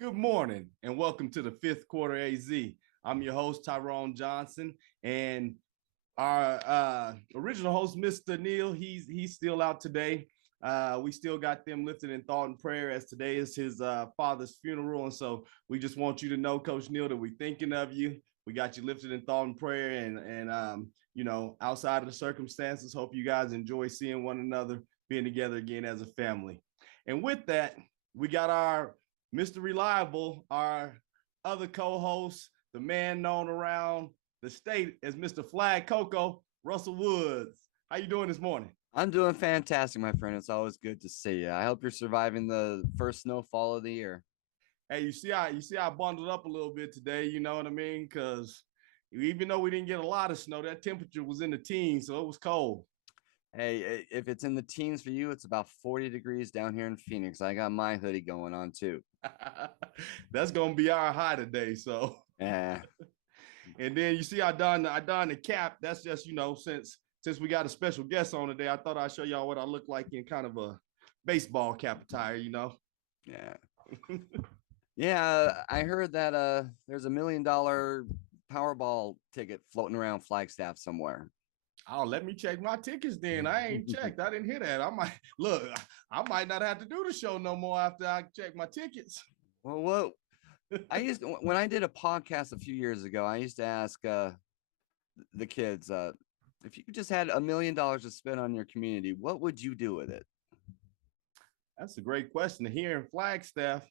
Good morning and welcome to the fifth quarter AZ. I'm your host, Tyrone Johnson, and our original host, Mr. Neal, he's still out today. We still got them lifted in thought and prayer as today is his father's funeral. And so we just want you to know, Coach Neal, that we're thinking of you. We got you lifted in thought and prayer and outside of the circumstances, hope you guys enjoy seeing one another, being together again as a family. And with that, we got our Mr. Reliable, our other co-host, the man known around the state as Mr. Flagcoco, Russell Woods. How you doing this morning? I'm doing fantastic, my friend. It's always good to see you. I hope you're surviving the first snowfall of the year. Hey, you see I bundled up a little bit today, you know what I mean? Because even though we didn't get a lot of snow, that temperature was in the teens, so it was cold. Hey, if it's in the teens for you, it's about 40 degrees down here in Phoenix. I got my hoodie going on too. That's gonna be our high today. So, Yeah. and then you see I done the cap. That's just since we got a special guest on today, I thought I'd show y'all what I look like in kind of a baseball cap attire. Yeah. Yeah, I heard that there's $1 million Powerball ticket floating around Flagstaff somewhere. Oh, let me check my tickets then. I ain't checked. I didn't hear that. I might look. I might not have to do the show no more after I check my tickets. Well, what when I did a podcast a few years ago, I used to ask the kids, if you just had $1 million to spend on your community, what would you do with it? That's a great question. Here in Flagstaff,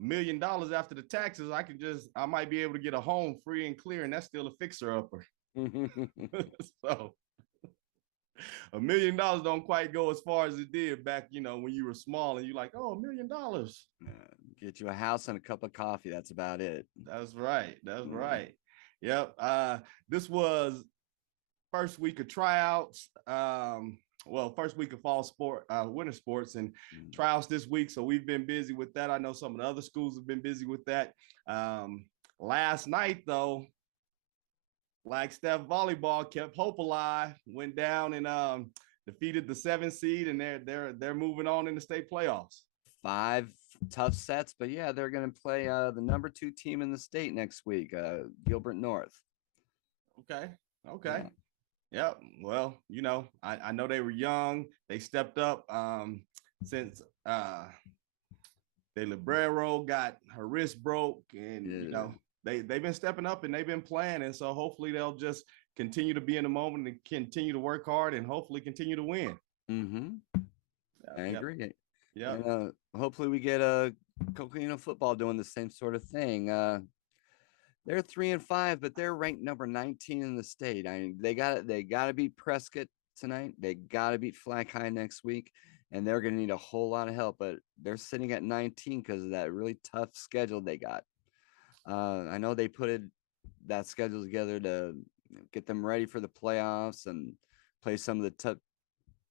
$1 million after the taxes, I might be able to get a home free and clear, and that's still a fixer upper. So $1 million don't quite go as far as it did back, when you were small and you're like, oh, $1 million. Get you a house and a cup of coffee. That's about it. That's right. That's right. Yep. This was first week of tryouts. First week of winter sports and tryouts this week. So we've been busy with that. I know some of the other schools have been busy with that. Last night, though, Flagstaff volleyball kept hope alive, went down and defeated the 7th seed, and they're moving on in the state playoffs. 5 tough sets, but yeah, they're going to play the number 2 team in the state next week, Gilbert North. Okay. Yep. Well, I know they were young. They stepped up since De Librero got her wrist broke, and they've been stepping up and they've been playing, and so hopefully they'll just continue to be in the moment and continue to work hard and hopefully continue to win. I agree. Yeah. Hopefully we get a Coconino football doing the same sort of thing. They're 3-5, but they're ranked number 19 in the state. I mean, they got to beat Prescott tonight. They got to beat Flag High next week, and they're going to need a whole lot of help. But they're sitting at 19 because of that really tough schedule they got. I know they put that schedule together to get them ready for the playoffs and play some of the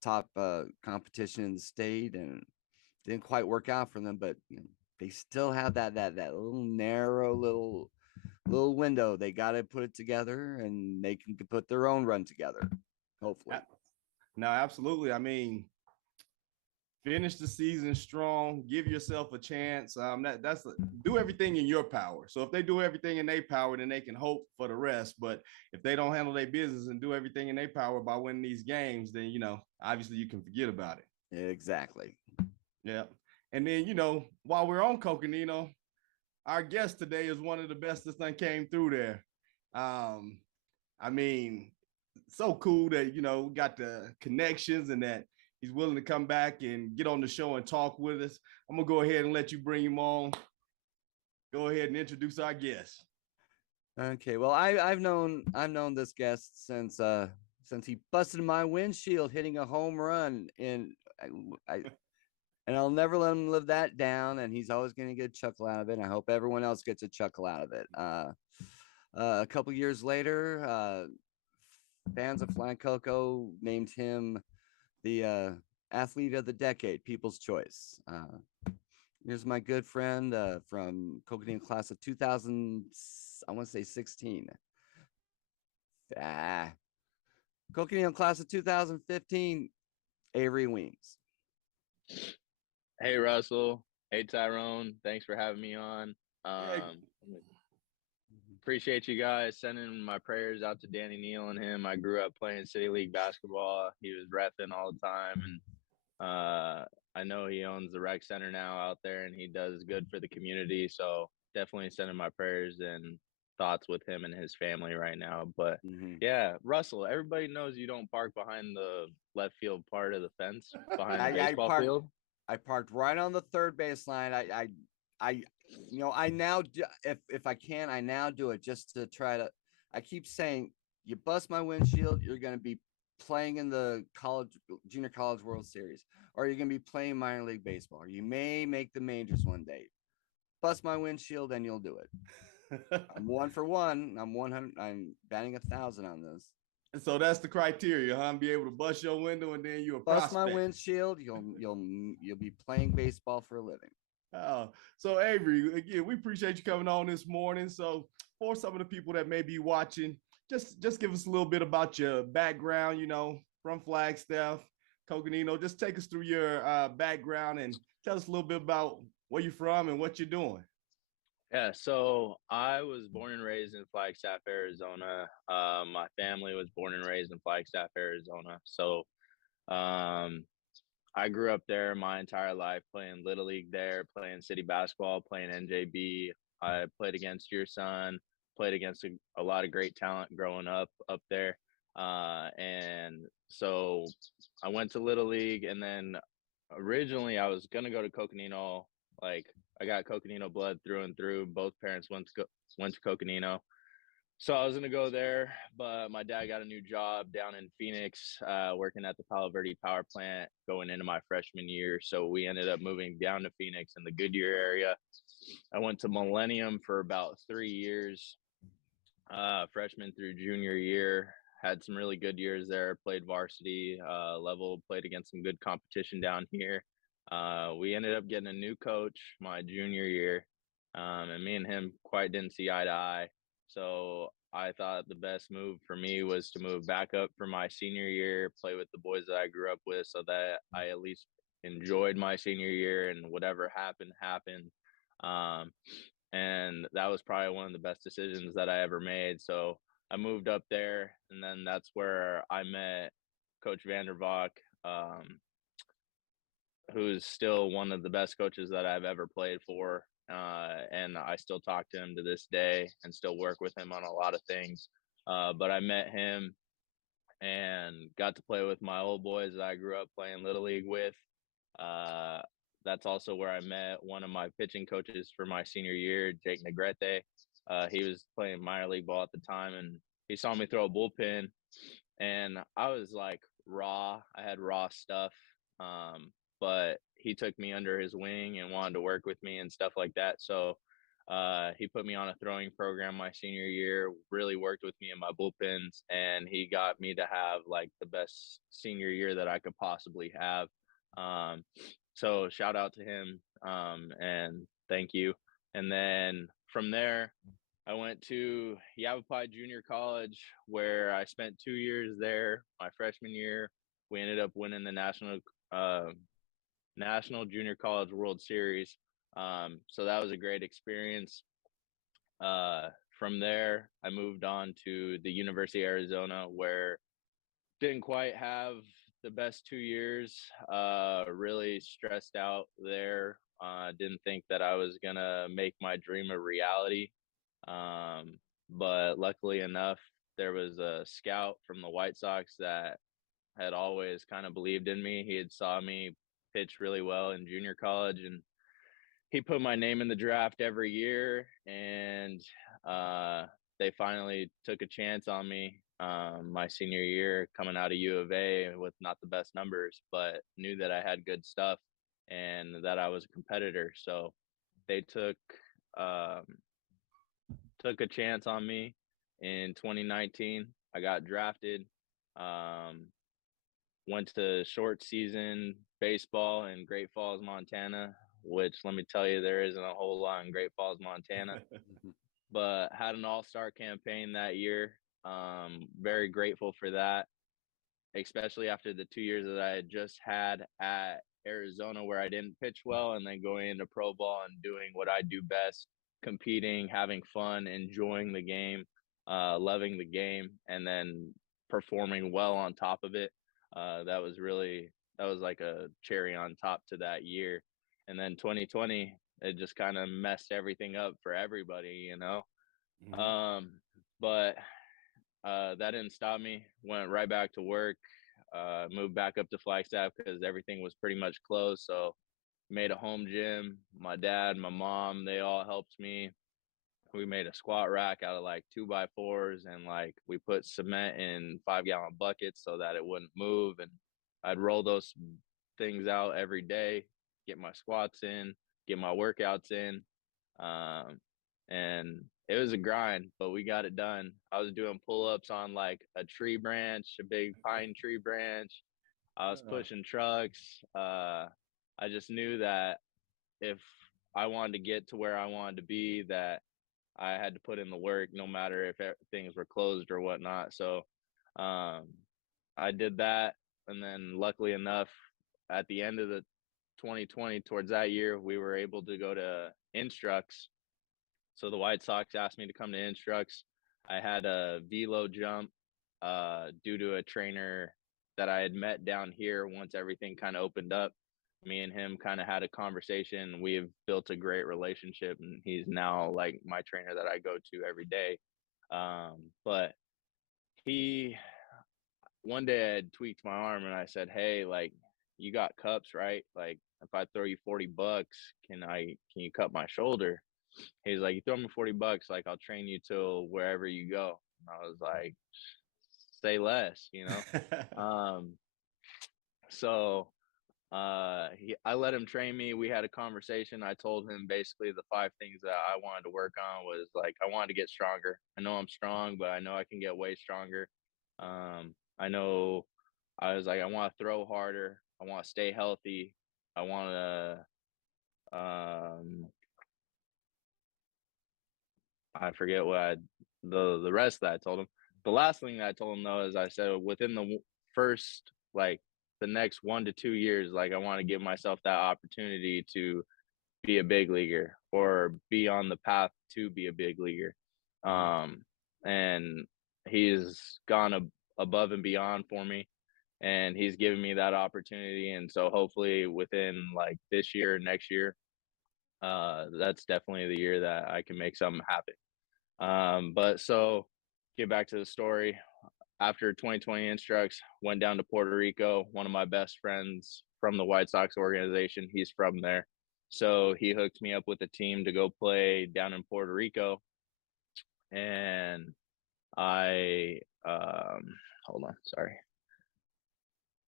top competition in the state, and didn't quite work out for them. But they still have that little narrow little window. They got to put it together, and they can put their own run together, hopefully. No, absolutely. I mean, finish the season strong, give yourself a chance. Do everything in your power. So if they do everything in their power, then they can hope for the rest. But if they don't handle their business and do everything in their power by winning these games, then obviously you can forget about it. Exactly. Yeah. And then while we're on Coconino, our guest today is one of the best that thing came through there. I mean, so cool that we got the connections and that he's willing to come back and get on the show and talk with us. I'm gonna go ahead and let you bring him on. Go ahead and introduce our guest. Okay. Well, I've known this guest since he busted my windshield hitting a home run, and I'll never let him live that down. And he's always going to get a chuckle out of it. And I hope everyone else gets a chuckle out of it. A couple years later, fans of Flagcoco named him the athlete of the decade, People's Choice. Here's my good friend from Coconino class of 2000, I want to say 16. Coconino class of 2015, Avery Weems. Hey, Russell. Hey, Tyrone. Thanks for having me on. Yeah. Appreciate you guys sending my prayers out to Danny Neal and him. I grew up playing City League basketball. He was reffing all the time. And I know he owns the rec center now out there and he does good for the community. So definitely sending my prayers and thoughts with him and his family right now. But yeah, Russell, everybody knows you don't park behind the left field part of the fence behind the baseball field. I parked right on the third baseline. I now do, if I can, I now do it just to try to. I keep saying, you bust my windshield, you're going to be playing in the junior college World Series, or you're going to be playing minor league baseball, or you may make the majors one day. Bust my windshield, and you'll do it. I'm 1 for 1. I'm 100. I'm batting 1,000 on this. So that's the criteria, huh? Be able to bust your window and then you're a bust prospect. my windshield. You'll be playing baseball for a living. So Avery, again, we appreciate you coming on this morning. So for some of the people that may be watching, just give us a little bit about your background, from Flagstaff, Coconino. Just take us through your background and tell us a little bit about where you're from and what you're doing. Yeah, so I was born and raised in Flagstaff, Arizona. My family was born and raised in Flagstaff, Arizona. So I grew up there my entire life, playing Little League there, playing city basketball, playing NJB. I played against your son, played against a lot of great talent growing up there. And so I went to Little League, and then originally I was going to go to Coconino. Like, I got Coconino blood through and through. Both parents went to Coconino. So I was going to go there, but my dad got a new job down in Phoenix, working at the Palo Verde power plant going into my freshman year. So we ended up moving down to Phoenix in the Goodyear area. I went to Millennium for about 3 years, freshman through junior year. Had some really good years there, played varsity level, played against some good competition down here. We ended up getting a new coach my junior year, and me and him quite didn't see eye to eye. So I thought the best move for me was to move back up for my senior year, play with the boys that I grew up with, so that I at least enjoyed my senior year, and whatever happened, happened. And that was probably one of the best decisions that I ever made. So I moved up there, and then that's where I met Coach Vandervalk, who's still one of the best coaches that I've ever played for. And I still talk to him to this day and still work with him on a lot of things. But I met him and got to play with my old boys that I grew up playing Little League with. That's also where I met one of my pitching coaches for my senior year, Jake Negrete. He was playing minor league ball at the time, and he saw me throw a bullpen, and I was like raw. I had raw stuff, but he took me under his wing and wanted to work with me and stuff like that. So he put me on a throwing program my senior year, really worked with me in my bullpens, and he got me to have like the best senior year that I could possibly have. So shout out to him, and thank you. And then from there, I went to Yavapai Junior College, where I spent 2 years there. My freshman year, we ended up winning the National Junior College World Series. So that was a great experience. From there, I moved on to the University of Arizona, where didn't quite have the best 2 years. Really stressed out there. Didn't think that I was gonna make my dream a reality. But luckily enough, there was a scout from the White Sox that had always kind of believed in me. He had saw me pitch really well in junior college, and he put my name in the draft every year, and they finally took a chance on me my senior year coming out of U of A with not the best numbers, but knew that I had good stuff and that I was a competitor. So they um, took a chance on me in 2019. I got drafted. Um, went to short season baseball in Great Falls, Montana, which let me tell you, there isn't a whole lot in Great Falls, Montana. But had an all-star campaign that year. Very grateful for that. especially after the 2 years that I had just had at Arizona where I didn't pitch well, and then going into pro ball and doing what I do best, competing, having fun, enjoying the game, loving the game, and then performing well on top of it. That was really, that was like a cherry on top to that year. And then 2020, it just kind of messed everything up for everybody, you know. Mhm. Um, but that didn't stop me. Went right back to work. Moved back up to Flagstaff because everything was pretty much closed. So made a home gym. My dad, my mom, they all helped me. We made a squat rack out of like 2x4s, and like we put cement in 5-gallon buckets so that it wouldn't move. And I'd roll those things out every day, get my squats in, get my workouts in. Um, and it was a grind, but we got it done. I was doing pull ups on like a tree branch, a big pine tree branch. I was Uh, pushing trucks. I just knew that if I wanted to get to where I wanted to be, that I had to put in the work, no matter if things were closed or whatnot. So um, I did that, and then luckily enough, at the end of the 2020, towards that year, we were able to go to Instructs. So the White Sox asked me to come to Instructs. I had a velo jump due to a trainer that I had met down here once everything kind of opened up. Me and him kind of had a conversation. We have built a great relationship, and he's now like my trainer that I go to every day. But he, one day I had tweaked my arm, and I said, "Hey, like, you got cups, right? Like, if I throw you $40, can you cut my shoulder?" He's like, "You throw me $40, like I'll train you till wherever you go." And I was like, "Say less," you know. Um, so I let him train me. We had a conversation. I told him basically the 5 things that I wanted to work on was like I wanted to get stronger. I know I'm strong, but I know I can get way stronger. I know I was like I want to throw harder. I want to stay healthy. I want to I forget what the rest that I told him. The last thing that I told him though is I said within the first like the next 1 to 2 years, like I want to give myself that opportunity to be a big leaguer or be on the path to be a big leaguer. Mhm. Um, and he's gone above and beyond for me, and he's given me that opportunity. And so hopefully within like this year, next year, that's definitely the year that I can make something happen. But so get back to the story. After 2020 Instructs, went down to Puerto Rico. One of my best friends from the White Sox organization, he's from there. So he hooked me up with a team to go play down in Puerto Rico. And I, hold on, sorry.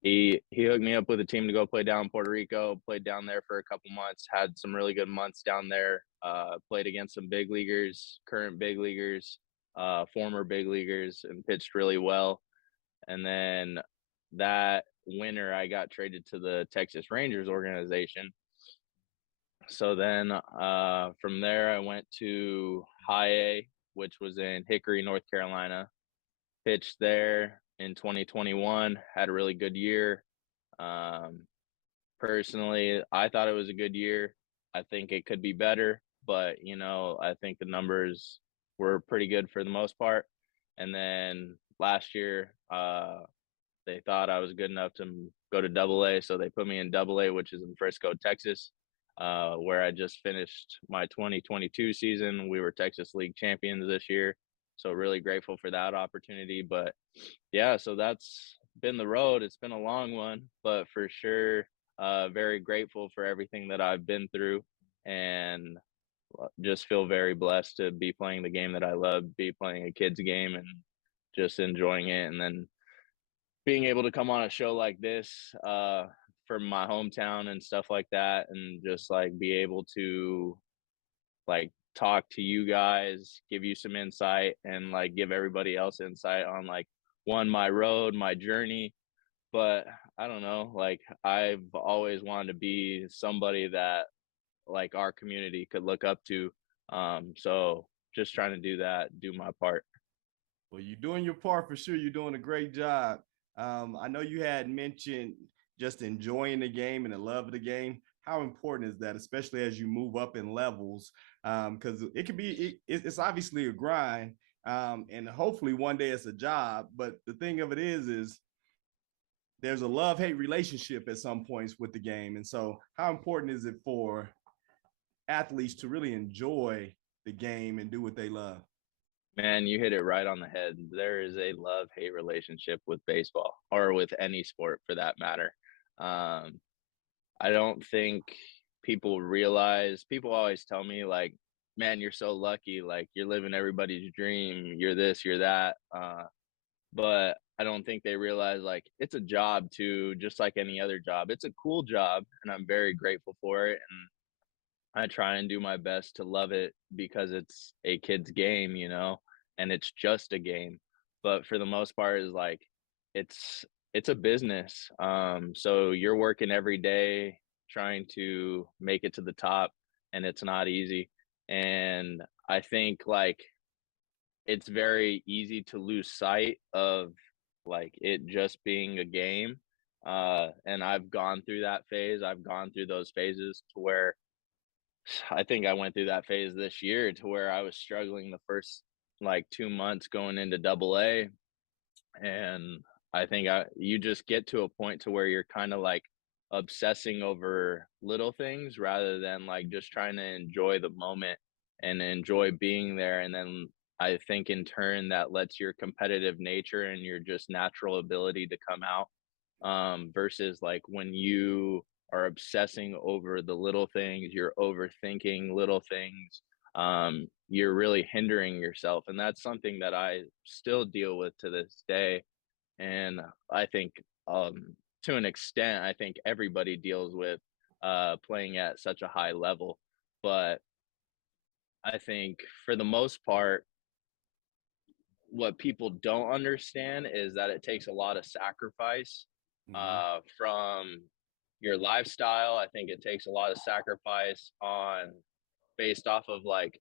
He hooked me up with a team to go play down in Puerto Rico. Played down there for a couple months. Had some really good months down there. Played against some big leaguers, current big leaguers, former big leaguers, and pitched really well. And then that winter, I got traded to the Texas Rangers organization. So then from there, I went to High A, which was in Hickory, North Carolina. Pitched there in 2021. Had a really good year. Um, Personally, I thought it was a good year. I think it could be better, but you know, I think the numbers were pretty good for the most part. And then last year, they thought I was good enough to go to Double A, so they put me in Double A, which is in Frisco, Texas, where I just finished my 2022 season. We were Texas League champions this year, so really grateful for that opportunity. But yeah, so that's been the road. It's been a long one, but for sure, very grateful for everything that I've been through, and just feel very blessed to be playing the game that I love, be playing a kid's game, and just enjoying it. And then being able to come on a show like this from my hometown and stuff like that, and just like be able to like talk to you guys, give you some insight, and like give everybody else insight on like my road, my journey. But I don't know, like I've always wanted to be somebody that like our community could look up to. So just trying to do that, do my part. Well, you're doing your part for sure. You're doing a great job. I know you had mentioned just enjoying the game and the love of the game. How important is that, especially as you move up in levels? Because it can be, it's obviously a grind, and hopefully one day it's a job. But the thing of it is there's a love-hate relationship at some points with the game. And so how important is it for athletes to really enjoy the game and do what they love? Man, you hit it right on the head. There is a love-hate relationship with baseball, or with any sport for that matter. Um, I don't think people realize. People always tell me like, "Man, you're so lucky. Like you're living everybody's dream. You're this, you're that." But I don't think they realize like it's a job too, just like any other job. It's a cool job, and I'm very grateful for it. And I try and do my best to love it because it's a kid's game, and it's just a game. But for the most part, is like it's it's a business. So you're working every day trying to make it to the top, and it's not easy. And I think like it's very easy to lose sight of like it just being a game. And I've gone through that phase. I've gone through those phases to where I think I went through that phase this year to where I was struggling the first like 2 months going into double A. And I think you just get to a point to where you're kind of like obsessing over little things rather than like just trying to enjoy the moment and enjoy being there. And then I think in turn that lets your competitive nature and your just natural ability to come out, versus like when you are obsessing over the little things, you're overthinking little things, you're really hindering yourself. And that's something that I still deal with to this day. And I think, to an extent, I think everybody deals with playing at such a high level. But I think for the most part, what people don't understand is that it takes a lot of sacrifice Mm-hmm. from your lifestyle. I think it takes a lot of sacrifice on based off of like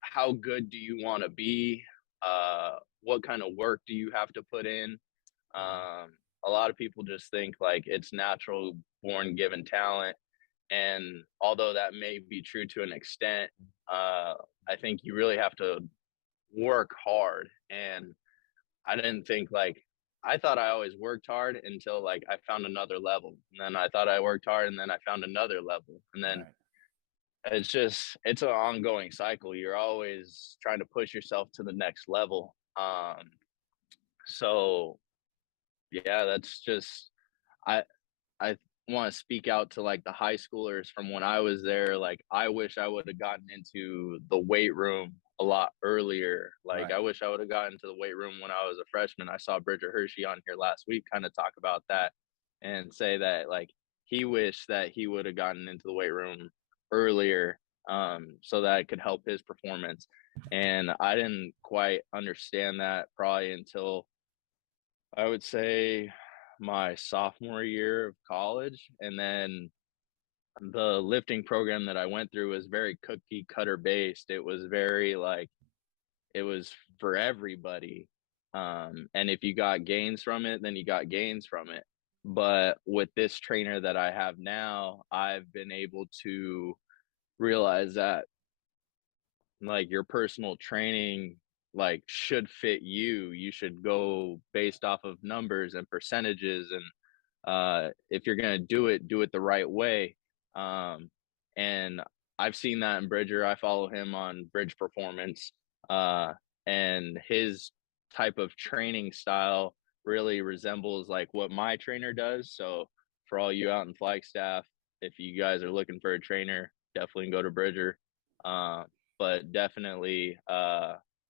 how good do you want to be, what kind of work do you have to put in. um, a lot of people just think like it's natural born given talent, and although that may be true to an extent, I think you really have to work hard. And I didn't think like I thought I always worked hard until like I found another level. And then I thought I worked hard and then I found another level. And then Right. it's an ongoing cycle. You're always trying to push yourself to the next level. So yeah, that's just I I want to speak out to like the high schoolers from when I was there. Like, I wish I would have gotten into the weight room a lot earlier. Like, Right. I wish I would have gotten to the weight room when I was a freshman. I saw Bridger Hershey on here last week kind of talk about that and say that like he wished that he would have gotten into the weight room earlier, so that it could help his performance. And I didn't quite understand that probably until I would say my sophomore year of college. And then the lifting program that I went through was very cookie cutter based. It was very like it was for everybody. And if you got gains from it, then you got gains from it. But with this trainer that I have now, I've been able to realize that like your personal training like should fit you. You should go based off of numbers and percentages, and if you're gonna do it the right way. um and I've seen that in Bridger. I follow him on Bridge Performance, uh and his type of training style really resembles like what my trainer does. So for all you out in Flagstaff, if you guys are looking for a trainer, definitely go to Bridger. uh, but definitely,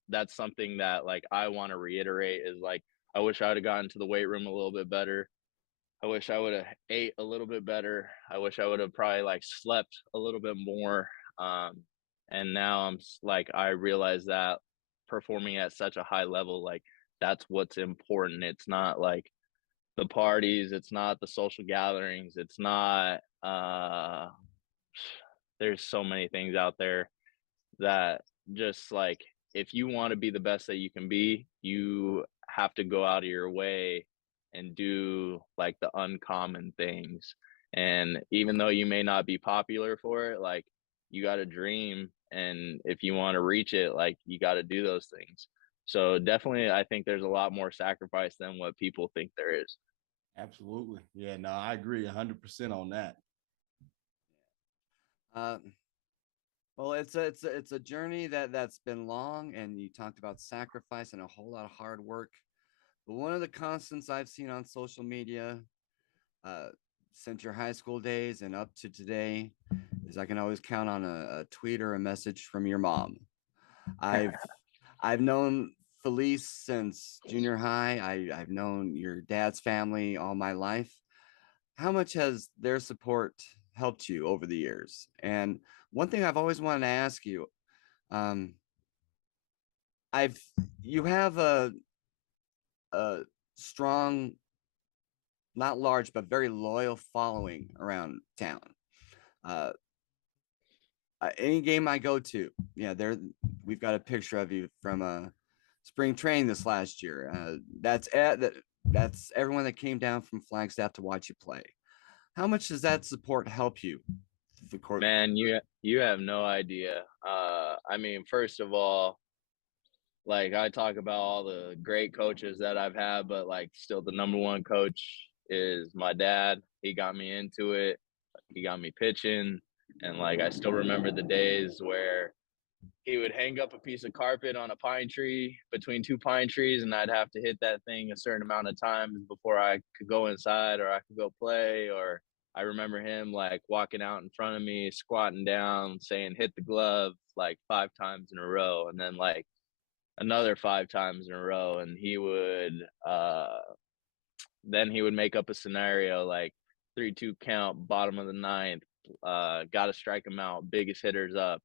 that's something that like I want to reiterate is like I wish I would have gotten to the weight room a little bit better. I wish I would have ate a little bit better. I wish I would have probably like slept a little bit more. Um, and now like I realize that performing at such a high level, like that's what's important. It's not like the parties, it's not the social gatherings, it's not there's so many things out there that just like if you want to be the best that you can be, you have to go out of your way and do like the uncommon things. And even though you may not be popular for it, like you got to dream. And if you want to reach it, like you got to do those things. So definitely, I think there's a lot more sacrifice than what people think there is. Absolutely. Yeah, no, I agree 100% on that. Uh, well, it's a journey that's been long, and you talked about sacrifice and a whole lot of hard work. But one of the constants I've seen on social media, uh, since your high school days and up to today, is I can always count on a tweet or a message from your mom. I've I've known Felice since junior high. I've known your dad's family all my life. How much has their support helped you over the years? And one thing I've always wanted to ask you, um, I've you have a strong, not large, but very loyal following around town. Uh, any game I go to, yeah, there we've got a picture of you from spring training this last year. That's everyone that came down from Flagstaff to watch you play. How much does that support help you? The court. Man, you have no idea. I mean, first of all, like I talk about all the great coaches that I've had, but like still the number one coach is my dad. He got me into it. He got me pitching, and like I still remember the days where he would hang up a piece of carpet on a pine tree between two pine trees, and I'd have to hit that thing a certain amount of times before I could go inside or I could go play. Or I remember him like walking out in front of me, squatting down, saying hit the glove like 5 times in a row, and then like another 5 times in a row, and he would make up a scenario like 3-2 count, bottom of the ninth, got to strike him out, biggest hitters up,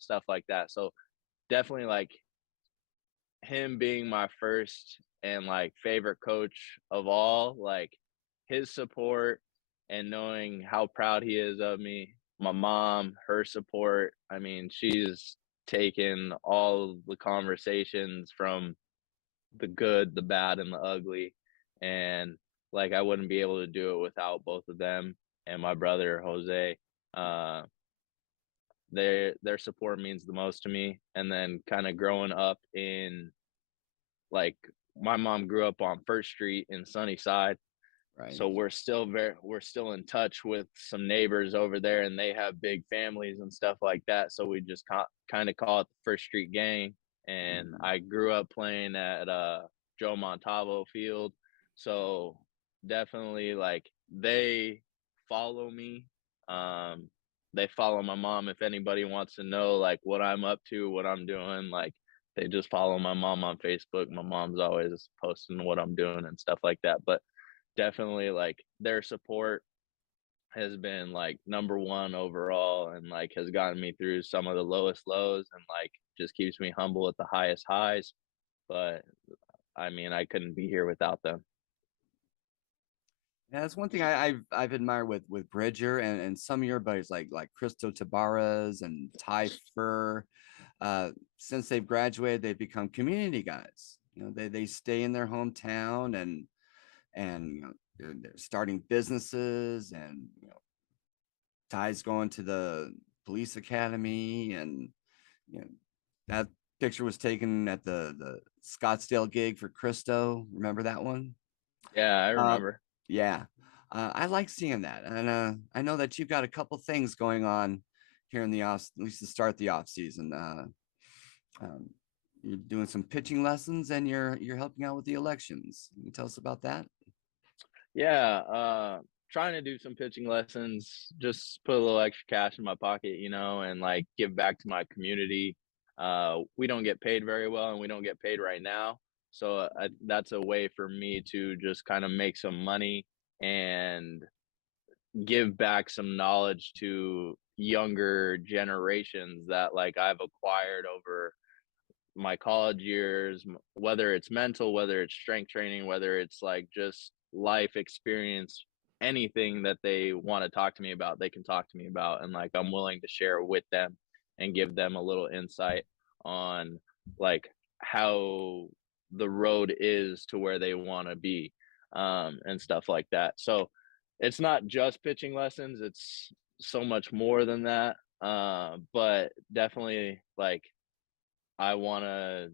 stuff like that. So definitely like him being my first and like favorite coach of all, like his support and knowing how proud he is of me. My mom, her support. I mean, she's taken all the conversations from the good, the bad, and the ugly. And like I wouldn't be able to do it without both of them and my brother Jose. Uh, their support means the most to me. And then kind of growing up in like my mom grew up on First Street in Sunnyside, Right. so we're still in touch with some neighbors over there, and they have big families and stuff like that. So we just kind of call it the First Street Gang. And I grew up playing at Joe Montavo Field, so definitely like they follow me. Um, they follow my mom. If anybody wants to know like what I'm up to, what I'm doing, like they just follow my mom on Facebook. My mom's always posting what I'm doing and stuff like that. But definitely like their support has been like number one overall, and like has gotten me through some of the lowest lows, and like just keeps me humble at the highest highs. But I mean, I couldn't be here without them. Yeah, that's one thing I've admired with Bridger and some of your buddies like Cristo Tabaras and Ty Fur. Since they've graduated, they've become community guys. You know, they stay in their hometown and you know they're starting businesses, and you know Ty's going to the police academy, and you know that picture was taken at the Scottsdale gig for Cristo. Remember that one? Yeah, I Uh, remember. yeah, I like seeing that, and I know that you've got a couple things going on here in the off, at least to start the off season. Um, you're doing some pitching lessons, and you're helping out with the elections. Can you tell us about that? Yeah, trying to do some pitching lessons, just put a little extra cash in my pocket, and like give back to my community. We don't get paid very well, and we don't get paid right now. So that's a way for me to just kind of make some money and give back some knowledge to younger generations that like I've acquired over my college years, whether it's mental, whether it's strength training, whether it's like just life experience, anything that they want to talk to me about, they can talk to me about. And like I'm willing to share with them and give them a little insight on like how the road is to where they want to be, and stuff like that. So it's not just pitching lessons, it's so much more than that. But definitely, like, I want to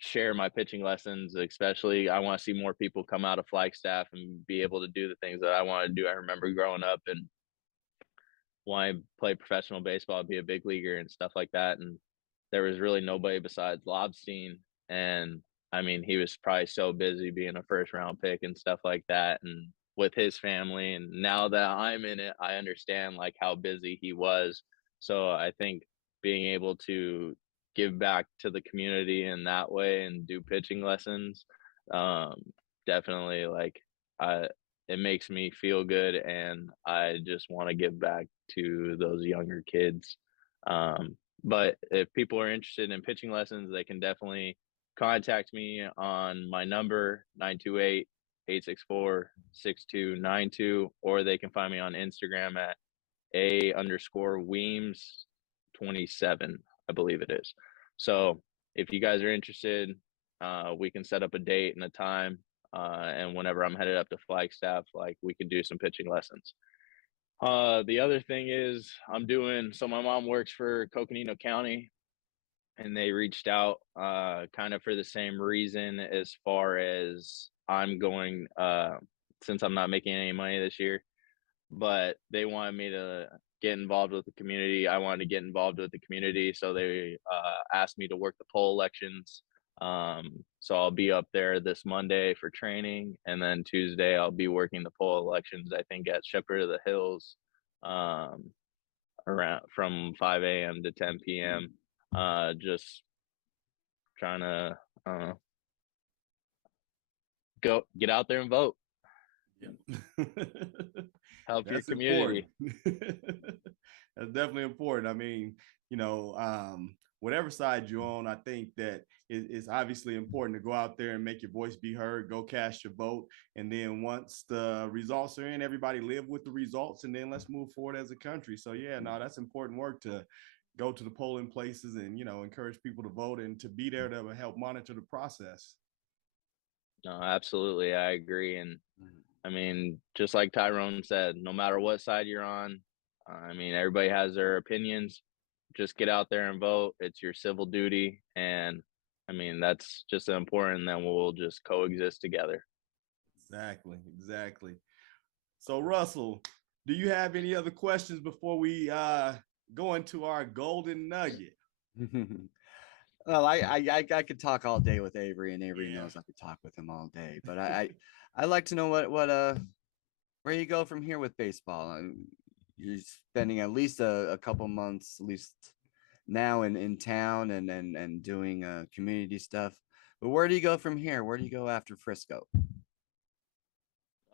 share my pitching lessons, especially I want to see more people come out of Flagstaff and be able to do the things that I want to do. I remember growing up and wanting to play professional baseball, be a big leaguer and stuff like that. And there was really nobody besides Lobstein. And I mean, he was probably so busy being a first round pick and stuff like that, and with his family. And now that I'm in it, I understand like how busy he was. So I think being able to give back to the community in that way and do pitching lessons, um, definitely, like, I it makes me feel good, and I just want to give back to those younger kids. But if people are interested in pitching lessons, they can definitely contact me on my number 928-864-6292, or they can find me on Instagram at A_Weems 27, I believe it is. So if you guys are interested, we can set up a date and a time. And whenever I'm headed up to Flagstaff, like, we could do some pitching lessons. The other thing is so my mom works for Coconino County, and they reached out kind of for the same reason, as far as I'm going, since I'm not making any money this year, but they wanted me to get involved with the community. I wanted to get involved with the community, so they asked me to work the poll elections. So I'll be up there this Monday for training, and then Tuesday I'll be working the poll elections, I think, at Shepherd of the Hills, um, around from 5 a.m. to 10 p.m. Just trying to go get out there and vote. Yeah. Help your That's community. important. That's definitely important. I mean, whatever side you're on, I think that it's obviously important to go out there and make your voice be heard, go cast your vote. And then once the results are in, everybody live with the results, and then let's move forward as a country. So yeah, no, that's important work to go to the polling places and, encourage people to vote and to be there to help monitor the process. No, absolutely. I agree. And I mean, just like Tyrone said, no matter what side you're on, I mean, everybody has their opinions. Just get out there and vote. It's your civil duty. And I mean, that's just important. Then we'll just coexist together. Exactly. So Russell, do you have any other questions before we go into our golden nugget? Well, I could talk all day with Avery, and Avery knows I could talk with him all day. But I like to know what where you go from here with baseball. You're spending at least a couple months, at least now, in town and doing community stuff. But where do you go from here? Where do you go after Frisco?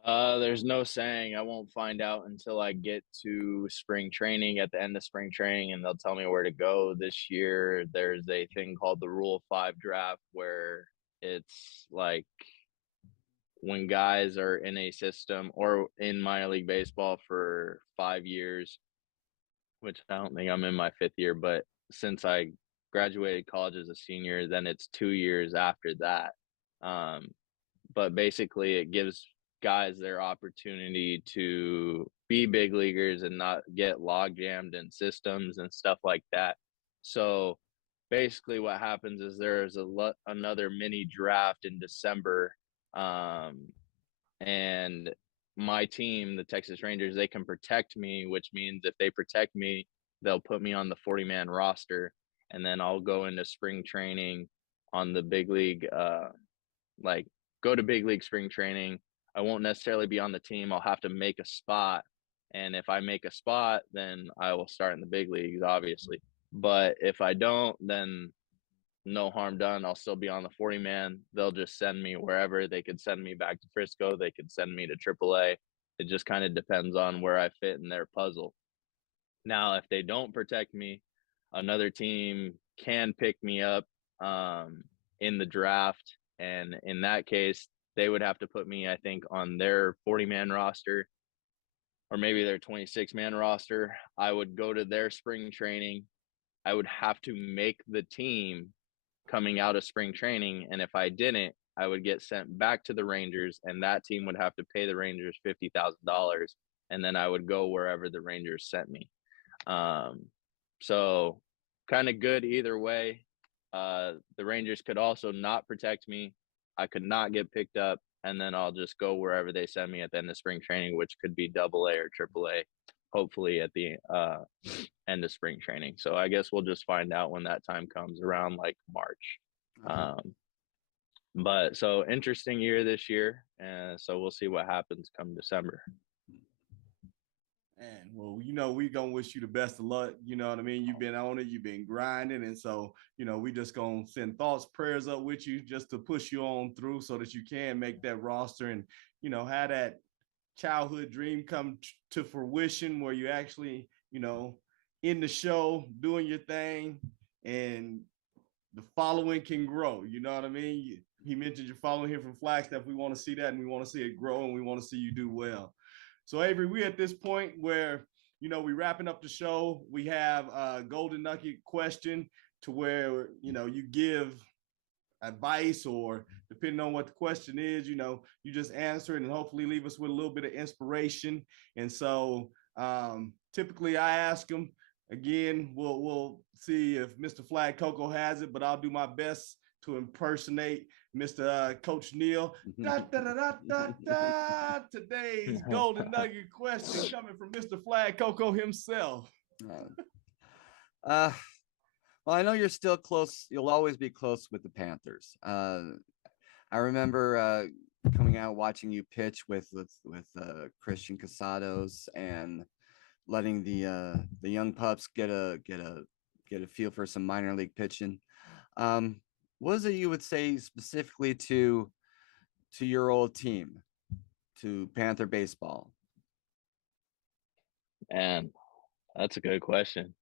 There's no saying. I won't find out until I get to spring training, at the end of spring training, and they'll tell me where to go. This year, there's a thing called the Rule of 5 draft, where it's like when guys are in a system or in minor league baseball for 5 years, which I don't think I'm in my fifth year, but since I graduated college as a senior, then it's 2 years after that. Um, but basically, it gives guys their opportunity to be big leaguers and not get log jammed in systems and stuff like that. So basically, what happens is there's another mini draft in December, and my team, the Texas Rangers, they can protect me, which means if they protect me, they'll put me on the 40-man roster, and then I'll go into spring training on the big league, like, go to big league spring training. I won't necessarily be on the team. I'll have to make a spot, and if I make a spot, then I will start in the big leagues, obviously. But if I don't, then no harm done. I'll still be on the 40-man. They'll just send me wherever. They could send me back to Frisco. They could send me to AAA. It just kind of depends on where I fit in their puzzle. Now, if they don't protect me, another team can pick me up in the draft. And in that case, they would have to put me, I think, on their 40-man roster, or maybe their 26-man roster. I would go to their spring training. I would have to make the team coming out of spring training. And if I didn't, I would get sent back to the Rangers, and that team would have to pay the Rangers $50,000, and then I would go wherever the Rangers sent me. So kind of good either way. The Rangers could also not protect me. I could not get picked up, and then I'll just go wherever they send me at the end of spring training, which could be AA or AAA, hopefully at the end of spring training. So I guess we'll just find out when that time comes around, like March. But so interesting year this year, and so we'll see what happens come December. Man, well, we gonna wish you the best of luck. You know what I mean? You've been on it, you've been grinding, and so we just gonna send thoughts, prayers up with you just to push you on through so that you can make that roster and have that childhood dream come to fruition where you actually in the show doing your thing and the following can grow. You know what I mean? He mentioned you're following him from Flagstaff. We want to see that, and we want to see it grow, and we want to see you do well. So Avery, we at this point where we wrapping up the show. We have a golden nugget question to where you give advice, or depending on what the question is, you just answer it and hopefully leave us with a little bit of inspiration. And so typically I ask them again. We'll see if Mr. Flagcoco has it, but I'll do my best to impersonate Mr. Coach Neil. Today's golden nugget question coming from Mr. Flagcoco himself. Well, I know you're still close. You'll always be close with the Panthers. I remember coming out watching you pitch with Christian Casados and letting the young pups get a feel for some minor league pitching. What is it you would say specifically to your old team, to Panther baseball? And that's a good question.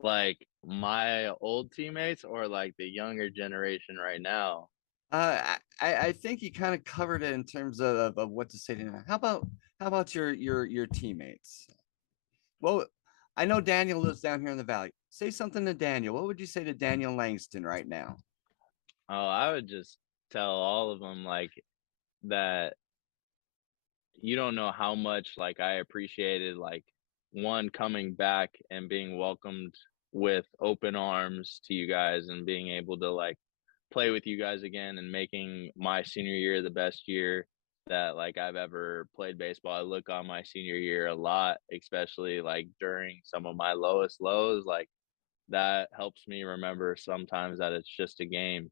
Like my old teammates or like the younger generation right now? I think you kind of covered it in terms of what to say to them. How about your teammates? Well, I know Daniel lives down here in the valley. Say something to Daniel. What would you say to Daniel Langston right now? Oh, I would just tell all of them like that you don't know how much like I appreciated like one coming back and being welcomed with open arms to you guys and being able to like play with you guys again and making my senior year the best year that like I've ever played baseball. I look on my senior year a lot, especially like during some of my lowest lows. Like that helps me remember sometimes that it's just a game.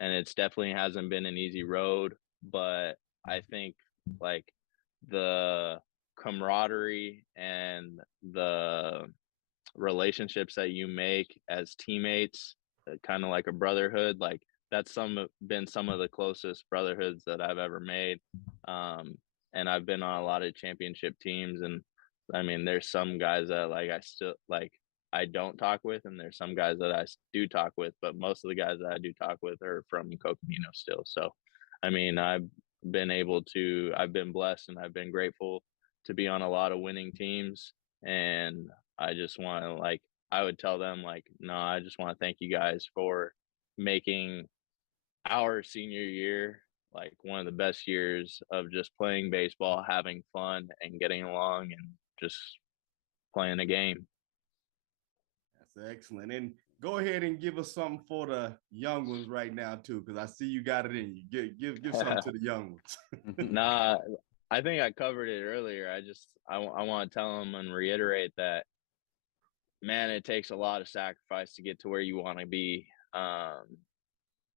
And it's definitely hasn't been an easy road, but I think like the camaraderie and the relationships that you make as teammates, kind of like a brotherhood, like that's been some of the closest brotherhoods that I've ever made. And I've been on a lot of championship teams, and I mean there's some guys that like I still like I don't talk with, and there's some guys that I do talk with, but most of the guys that I do talk with are from Coconino still. So I mean I've been blessed and I've been grateful to be on a lot of winning teams, and I just want to like I would tell them like, no, I just want to thank you guys for making our senior year like one of the best years of just playing baseball, having fun and getting along and just playing a game. That's excellent. And go ahead and give us something for the young ones right now too, because I see you got it in you. Give something to the young ones. Nah, I think I covered it earlier. I want to tell them and reiterate that, man, it takes a lot of sacrifice to get to where you want to be.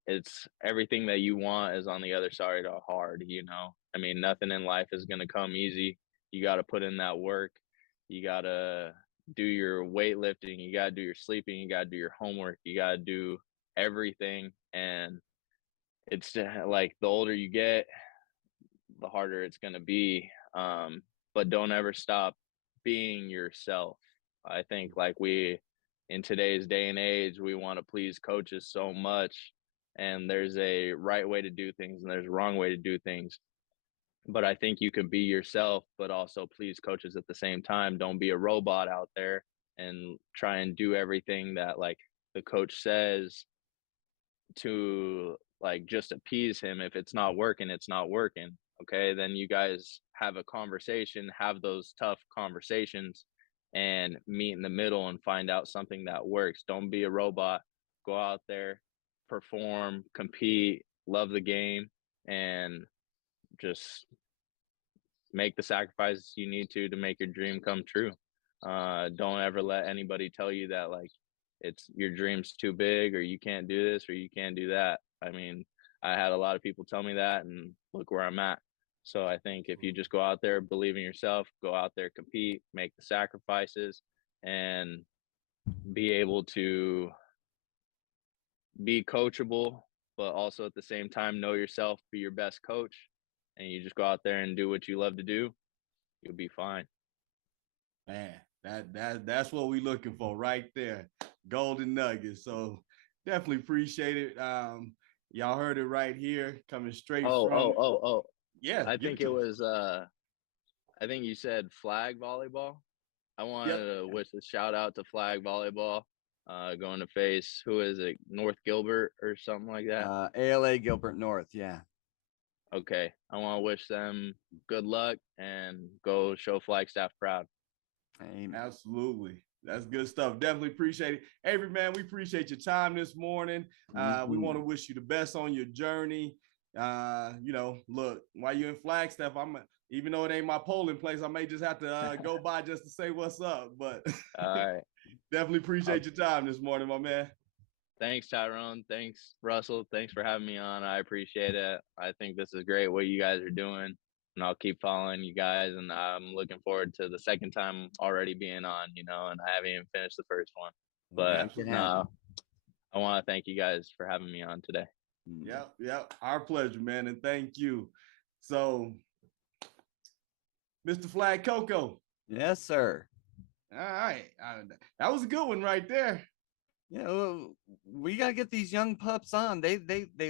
It's everything that you want is on the other side of hard, you know? I mean, nothing in life is going to come easy. You got to put in that work. You got to do your weightlifting. You got to do your sleeping. You got to do your homework. You got to do everything. And it's like the older you get, the harder it's going to be. But don't ever stop being yourself. I think like in today's day and age, we want to please coaches so much, and there's a right way to do things and there's a wrong way to do things. But I think you can be yourself, but also please coaches at the same time. Don't be a robot out there and try and do everything that like the coach says to like just appease him. If it's not working, it's not working. Okay, then you guys have a conversation, have those tough conversations, and meet in the middle and find out something that works. Don't be a robot. Go out there, perform, compete, love the game, and just make the sacrifices you need to make your dream come true. Don't ever let anybody tell you that like it's your dream's too big or you can't do this or you can't do that. I mean, I had a lot of people tell me that, and look where I'm at. So I think if you just go out there, believe in yourself, go out there, compete, make the sacrifices, and be able to be coachable, but also at the same time know yourself, be your best coach, and you just go out there and do what you love to do, you'll be fine. Man, that's what we're looking for right there. Golden nuggets. So definitely appreciate it. Y'all heard it right here, coming straight from yeah. I think it was I think you said flag volleyball. I wanted to wish a shout out to flag volleyball. Going to face, who is it, North Gilbert or something like that? ALA Gilbert North, yeah. Okay, I want to wish them good luck and go show Flagstaff proud. Amen. Absolutely. That's good stuff. Definitely appreciate it. Avery, man, we appreciate your time this morning. We want to wish you the best on your journey. Look, while you're in Flagstaff, even though it ain't my polling place, I may just have to go by just to say what's up. But all right. Definitely appreciate your time this morning, my man. Thanks, Tyrone. Thanks, Russell. Thanks for having me on. I appreciate it. I think this is great what you guys are doing, and I'll keep following you guys. And I'm looking forward to the second time already being on, and I haven't even finished the first one. But I want to thank you guys for having me on today. Yep. Our pleasure, man. And thank you. So, Mr. Flagcoco. Yes, sir. All right. That was a good one right there. Yeah, well, we got to get these young pups on. They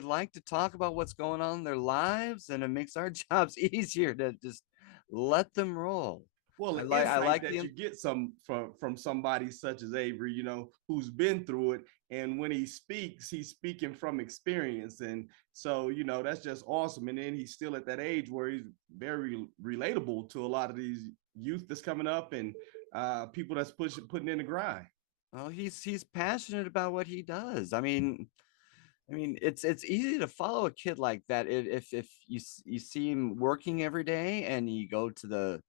like to talk about what's going on in their lives, and it makes our jobs easier to just let them roll. Well, I like that you get some from somebody such as Avery, who's been through it. And when he speaks, he's speaking from experience. And so, that's just awesome. And then he's still at that age where he's very relatable to a lot of these youth that's coming up and people that's putting in the grind. Well, he's passionate about what he does. I mean, it's easy to follow a kid like that if you see him working every day and you go to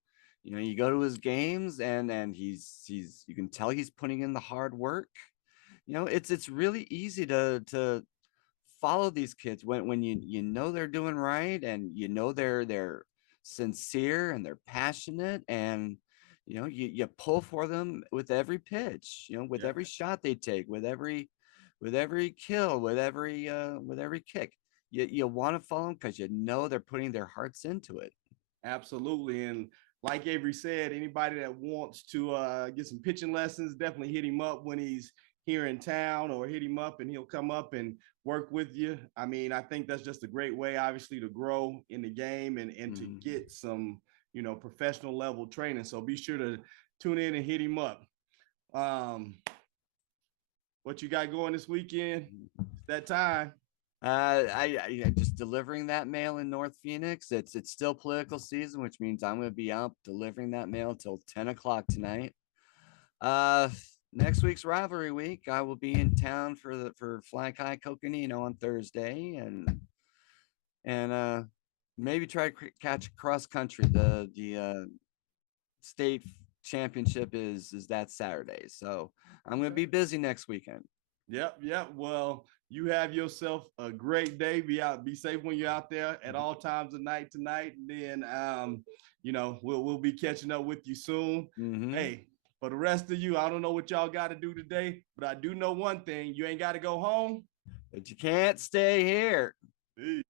you go to his games and he's you can tell he's putting in the hard work. It's really easy to follow these kids when you know they're doing right and they're sincere and they're passionate and you pull for them with every pitch, with every shot they take, with every kill, with every kick. You want to follow them because they're putting their hearts into it. Absolutely. And like Avery said, anybody that wants to get some pitching lessons, definitely hit him up when he's here in town, or hit him up and he'll come up and work with you. I mean, I think that's just a great way, obviously, to grow in the game and to get some, professional level training. So be sure to tune in and hit him up. What you got going this weekend? It's that time. I just delivering that mail in North Phoenix. It's still political season, which means I'm going to be out delivering that mail till 10 o'clock tonight. Next week's rivalry week, I will be in town for Flagcoco on Thursday, and maybe try to catch cross country. The state championship is that Saturday, so I'm going to be busy next weekend. Yep. Well, you have yourself a great day. Be safe when you're out there at all times of night tonight. And then, we'll be catching up with you soon. Mm-hmm. Hey, for the rest of you, I don't know what y'all got to do today, but I do know one thing: you ain't got to go home, but you can't stay here. Peace.